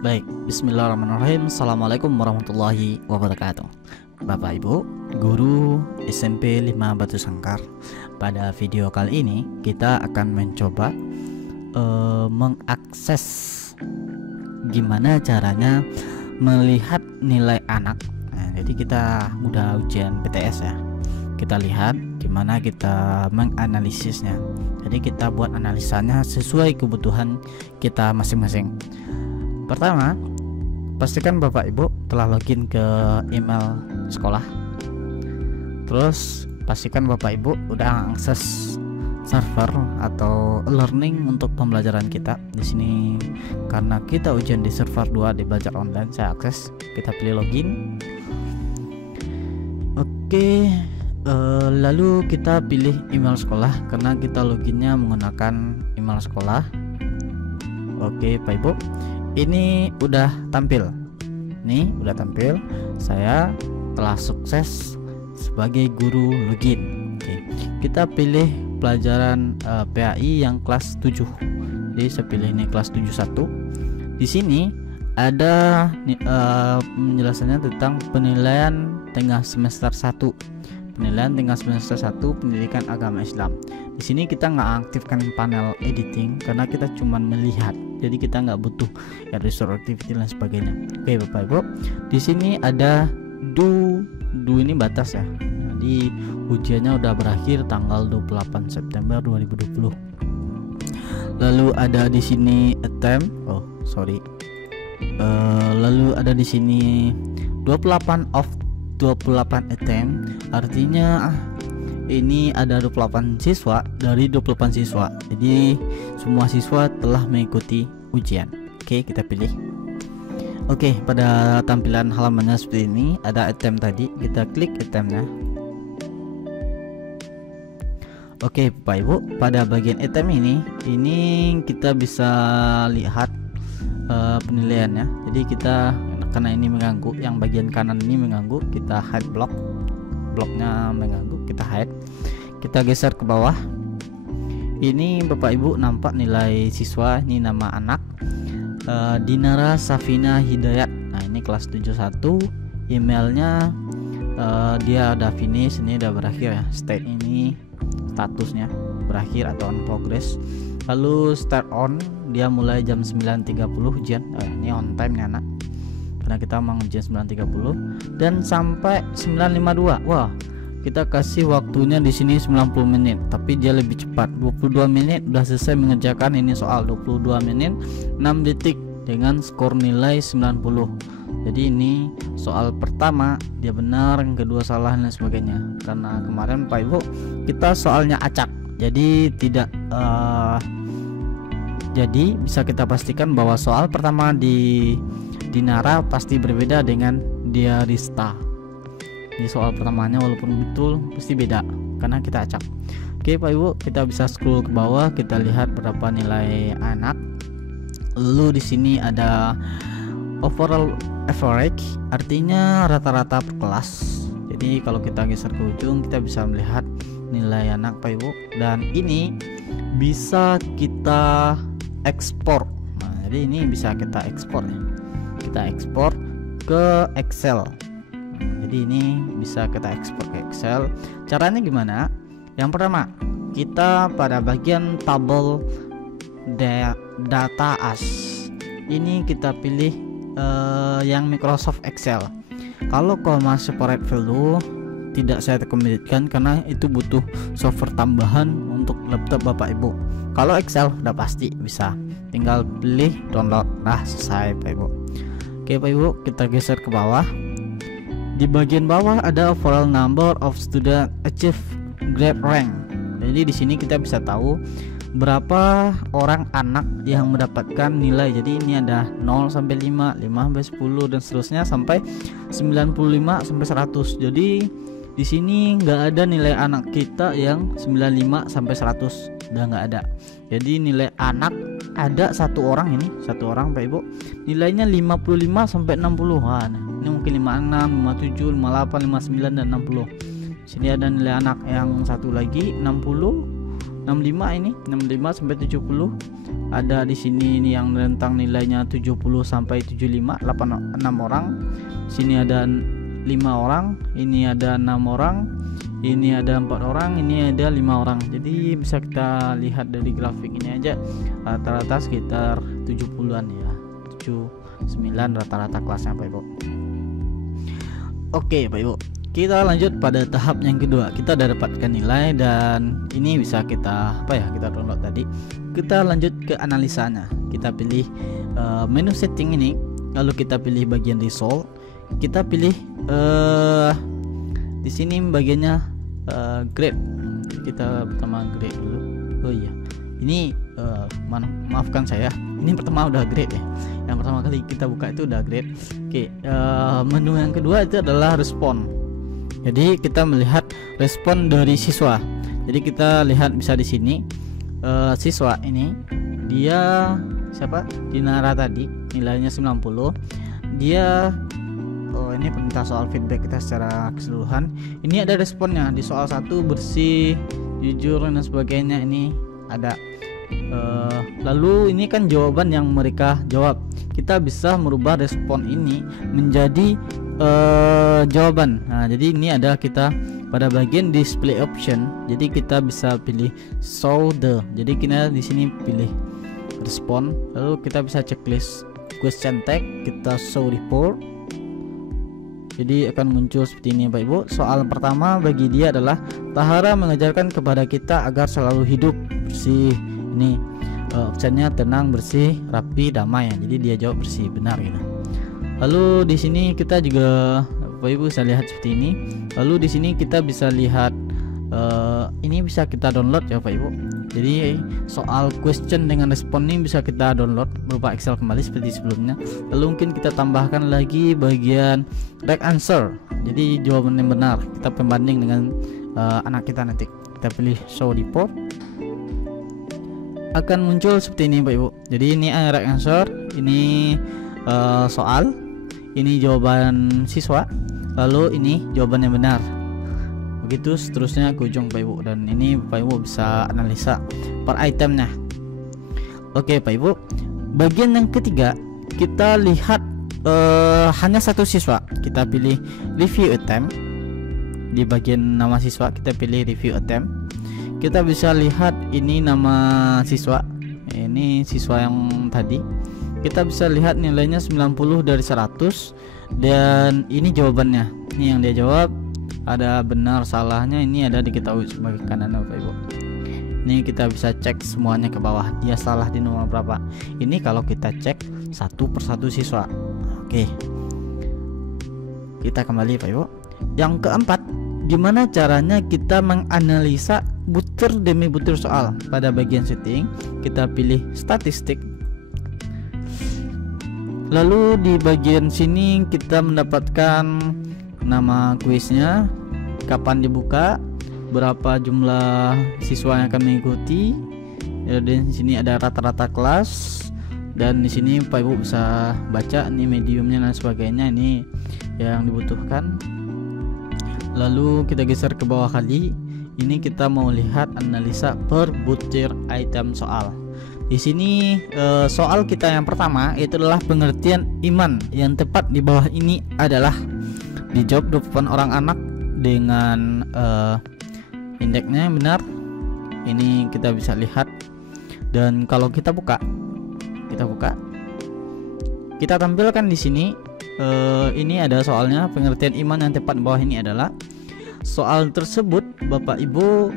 Baik, bismillahirrahmanirrahim. Assalamualaikum warahmatullahi wabarakatuh. Bapak Ibu, guru SMP 5 Batu Sangkar. Pada video kali ini kita akan mencoba mengakses gimana caranya melihat nilai anak. Nah, jadi kita udah ujian PTS ya. Kita lihat gimana kita menganalisisnya. Jadi kita buat analisanya sesuai kebutuhan kita masing-masing. Pertama, pastikan Bapak Ibu telah login ke email sekolah. Terus pastikan Bapak Ibu udah akses server atau learning untuk pembelajaran kita. Di sini karena kita ujian di server 2 di belajar online, saya akses. Kita pilih login. Oke, lalu kita pilih email sekolah karena kita loginnya menggunakan email sekolah. Oke, Pak Ibu. Ini udah tampil. Nih, udah tampil. Saya telah sukses sebagai guru login. Oke. Kita pilih pelajaran PAI yang kelas 7. Jadi saya pilih ini kelas 71. Di sini ada penjelasannya tentang penilaian tengah semester 1. Penilaian tengah semester 1 pendidikan agama Islam. Di sini kita nggak aktifkan panel editing karena kita cuman melihat. Jadi kita nggak butuh resource activity dan sebagainya. Oke Bapak Ibu, di sini ada do ini batas ya. Jadi ujiannya udah berakhir tanggal 28 September 2020. Lalu ada di sini attempt. Lalu ada di sini 28 of 28 attempt. Artinya ini ada 28 siswa dari 28 siswa. Jadi semua siswa telah mengikuti ujian. Oke, kita pilih. Oke, pada tampilan halamannya seperti ini ada attempt tadi. Kita klik attemptnya. Oke, Bapak Ibu, pada bagian attempt ini kita bisa lihat penilaiannya. Jadi kita karena ini mengganggu, yang bagian kanan ini mengganggu, kita hide bloknya mengganggu, kita hide. Kita geser ke bawah. Ini Bapak Ibu nampak nilai siswa, ini nama anak Dinara Safina Hidayat. Nah, ini kelas 71. Emailnya dia udah finish, ini udah berakhir ya. State ini statusnya berakhir atau on progress. Lalu start on, dia mulai jam 9.30 ujian. Ini on time nih anak. Karena kita mau ujian 9.30 dan sampai 9.52. Wah, kita kasih waktunya di sini 90 menit, tapi dia lebih cepat. 22 menit udah selesai mengerjakan ini soal. 22 menit 6 detik dengan skor nilai 90. Jadi ini soal pertama dia benar, yang kedua salah dan sebagainya. Karena kemarin Pak Ibu kita soalnya acak. Jadi tidak jadi bisa kita pastikan bahwa soal pertama di Dinara pasti berbeda dengan Diarista. Di soal pertamanya walaupun betul pasti beda karena kita acak. Oke Pak Ibu, kita bisa scroll ke bawah, kita lihat berapa nilai anak. Lalu di sini ada overall average, artinya rata-rata per kelas. Jadi kalau kita geser ke ujung kita bisa melihat nilai anak Pak Ibu, dan ini bisa kita ekspor. Nah, jadi ini bisa kita ekspor ya. Kita ekspor ke Excel. Jadi ini bisa kita ekspor ke Excel. Caranya gimana? Yang pertama, kita pada bagian tabel data as. Ini kita pilih yang Microsoft Excel. Kalau comma separate value tidak saya rekomendasikan karena itu butuh software tambahan untuk laptop Bapak Ibu. Kalau Excel udah pasti bisa. Tinggal pilih download. Nah, selesai Pak Ibu. Oke Pak Ibu, kita geser ke bawah. Di bagian bawah ada overall number of student achieve grade rank. Jadi di sini kita bisa tahu berapa orang anak yang mendapatkan nilai. Jadi ini ada 0 sampai 5, 5 sampai 10 dan seterusnya sampai 95 sampai 100. Jadi di sini nggak ada nilai anak kita yang 95 sampai 100, udah nggak ada. Jadi nilai anak ada satu orang Pak Ibu, nilainya 55 sampai 60. Wah, ini mungkin 56, 57, 58, 59 dan 60. Sini ada nilai anak yang satu lagi 60, 65 ini 65 sampai 70. Ada di sini ini yang rentang nilainya 70 sampai 75, 6 orang. Sini ada 5 orang, ini ada 6 orang, ini ada 4 orang, ini ada 5 orang. Jadi bisa kita lihat dari grafik ini aja rata-rata sekitar 70-an ya, 79 rata-rata kelasnya Pak Ibu. Oke Pak Ibu, kita lanjut pada tahap yang kedua. Kita udah dapatkan nilai dan ini bisa kita kita download tadi. Kita lanjut ke analisanya. Kita pilih menu setting ini, lalu kita pilih bagian result. Kita pilih di sini bagiannya grade. Kita pertama grade dulu. Oh iya, ini maafkan saya, ini pertama udah grade ya. Yang pertama kali kita buka itu udah grade. Oke, menu yang kedua itu adalah respon. Jadi kita melihat respon dari siswa. Jadi kita lihat bisa di sini siswa ini dia siapa? Dinara tadi nilainya 90. Dia ini perintah soal feedback kita secara keseluruhan. Ini ada responnya di soal 1 bersih, jujur dan sebagainya, ini ada. Lalu ini kan jawaban yang mereka jawab. Kita bisa merubah respon ini menjadi jawaban. Nah, jadi ini ada kita pada bagian display option. Jadi kita bisa pilih show the. Jadi kita di sini pilih respon, lalu kita bisa checklist question tag, kita show report. Jadi akan muncul seperti ini Pak Ibu. Soal pertama bagi dia adalah Tahara mengajarkan kepada kita agar selalu hidup bersih. Ini opsinya tenang, bersih, rapi, damai. Jadi dia jawab bersih, benar gitu. Lalu di sini kita juga Bapak Ibu bisa lihat seperti ini. Lalu di sini kita bisa lihat ini bisa kita download ya Pak Ibu. Jadi soal question dengan respon ini bisa kita download berupa Excel kembali seperti sebelumnya. Lalu mungkin kita tambahkan lagi bagian right answer. Jadi jawaban yang benar kita pembanding dengan anak kita nanti. Kita pilih show report. Akan muncul seperti ini Pak Ibu. Jadi ini right answer, ini soal, ini jawaban siswa, lalu ini jawaban yang benar. Begitu seterusnya ke ujung Pak Ibu, dan ini Pak Ibu bisa analisa per itemnya. Oke Pak Ibu, bagian yang ketiga kita lihat hanya satu siswa. Kita pilih review attempt. Di bagian nama siswa kita pilih review attempt. Kita bisa lihat ini nama siswa, ini siswa yang tadi. Kita bisa lihat nilainya 90 dari 100, dan ini jawabannya. Ini yang dia jawab, ada benar salahnya, ini ada diketahui sebagai kanan Bapak Ibu. Ini kita bisa cek semuanya ke bawah, dia salah di nomor berapa. Ini kalau kita cek satu persatu siswa. Oke, kita kembali Pak Ibu. Yang keempat, gimana caranya kita menganalisa butir demi butir soal. Pada bagian setting kita pilih statistik. Lalu di bagian sini kita mendapatkan nama kuisnya, kapan dibuka, berapa jumlah siswa yang akan mengikuti. Dan di sini ada rata-rata kelas, dan di sini Pak Ibu bisa baca ini mediumnya dan sebagainya, ini yang dibutuhkan. Lalu kita geser ke bawah kali. Ini kita mau lihat analisa per butir item soal. Di sini soal kita yang pertama itu adalah pengertian iman. Yang tepat di bawah ini adalah dijawab 28 orang anak dengan indeksnya yang benar. Ini kita bisa lihat. Dan kalau kita buka, kita tampilkan di sini. Ini ada soalnya, pengertian iman yang tepat di bawah ini adalah soal tersebut Bapak Ibu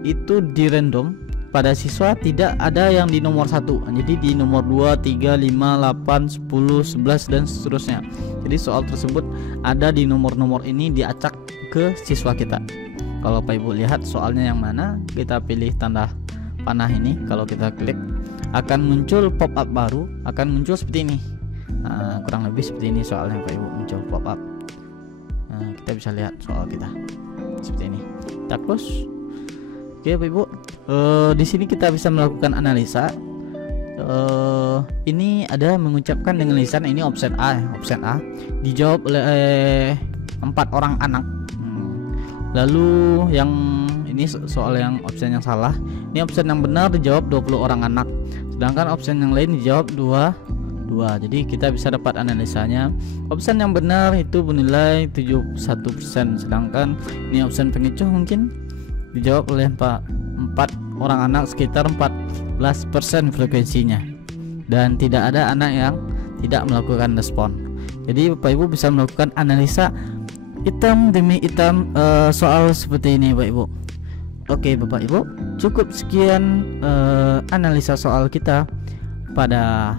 itu di random pada siswa, tidak ada yang di nomor 1. Jadi di nomor 2, 3, 5, 8, 10, 11 dan seterusnya. Jadi soal tersebut ada di nomor-nomor ini diacak ke siswa kita. Kalau Pak Ibu lihat soalnya yang mana, kita pilih tanda panah ini. Kalau kita klik akan muncul pop up baru, akan muncul seperti ini. Nah, kurang lebih seperti ini soalnya Pak Ibu, muncul pop up. Nah, kita bisa lihat soal kita seperti ini. Kita close. Oke Pak Ibu, di sini kita bisa melakukan analisa. Ini ada mengucapkan dengan lisan, ini option A, dijawab oleh 4 orang anak. Lalu yang ini soal yang option yang salah. Ini option yang benar dijawab 20 orang anak, sedangkan option yang lain dijawab 2. Jadi kita bisa dapat analisanya. Option yang benar itu bernilai 71%, sedangkan ini option pengecuh mungkin dijawab oleh 4 orang anak, sekitar 14% frekuensinya, dan tidak ada anak yang tidak melakukan respon. Jadi Bapak Ibu bisa melakukan analisa item demi item soal seperti ini Bapak Ibu. Oke Bapak Ibu, cukup sekian analisa soal kita pada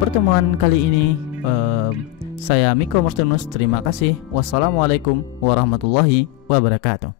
pertemuan kali ini. Saya Miko Martinus, terima kasih. Wassalamualaikum warahmatullahi wabarakatuh.